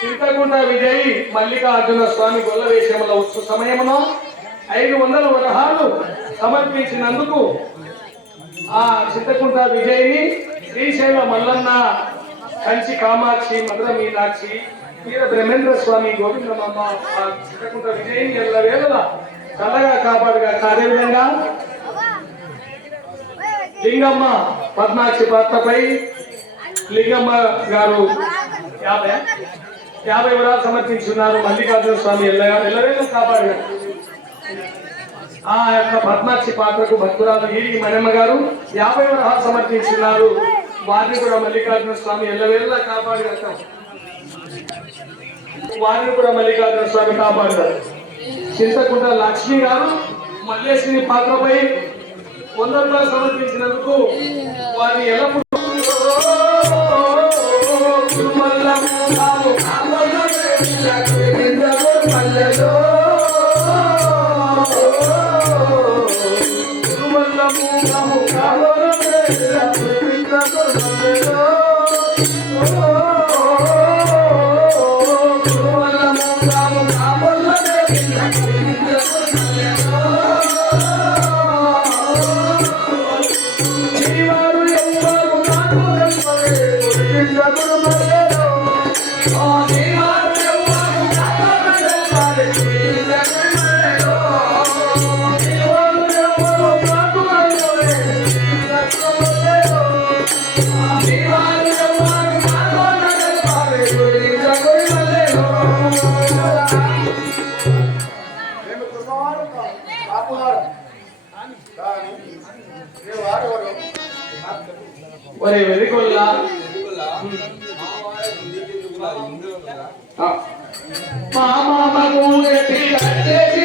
చింతకుంట విజయ్ మల్లికార్జున స్వామి గొల్ల వేషముల ఉత్సవ సమయమున 500 వరహాలు సమర్పించినందుకు ఆ చింతకుంట విజయ్ని శ్రీశైల మల్లన్న, కంచి కామాక్షి, మధుర మీనాక్షి, వీర బ్రహ్మేంద్ర స్వామి, గోవిందమ్మ ఆ చింతకుంట విజయ్ని ఎల్లవేళలా చల్లగా కాపాడుగా. అదేవిధంగా లింగమ్మ పద్మాక్షి భర్తపై లింగమ్మ గారు 50 వరాలు సమర్పించున్నారు. మల్లికార్జున స్వామి ఎల్లవేళ కాపాడుగా. ఆ యొక్క పద్మాక్షి పాత్రకు భక్తురాలు ఈడి మనమ్మ గారు 50 వరాలు సమర్పించున్నారు. వారిని కూడా మల్లికార్జున స్వామి ఎల్లవేళ కాపాడుగా. వారిని కూడా మల్లికార్జున స్వామి కాపాడారు. చింతకుంట లక్ష్మి గారు మల్లేశ్వరి పాత్రపై 100 రూపాయలు సమర్పించినందుకు వారిని ఎల్లప్పుడూ ఒరే వెలిగొల్లా మా మామకు ఎత్తి కట్టేసి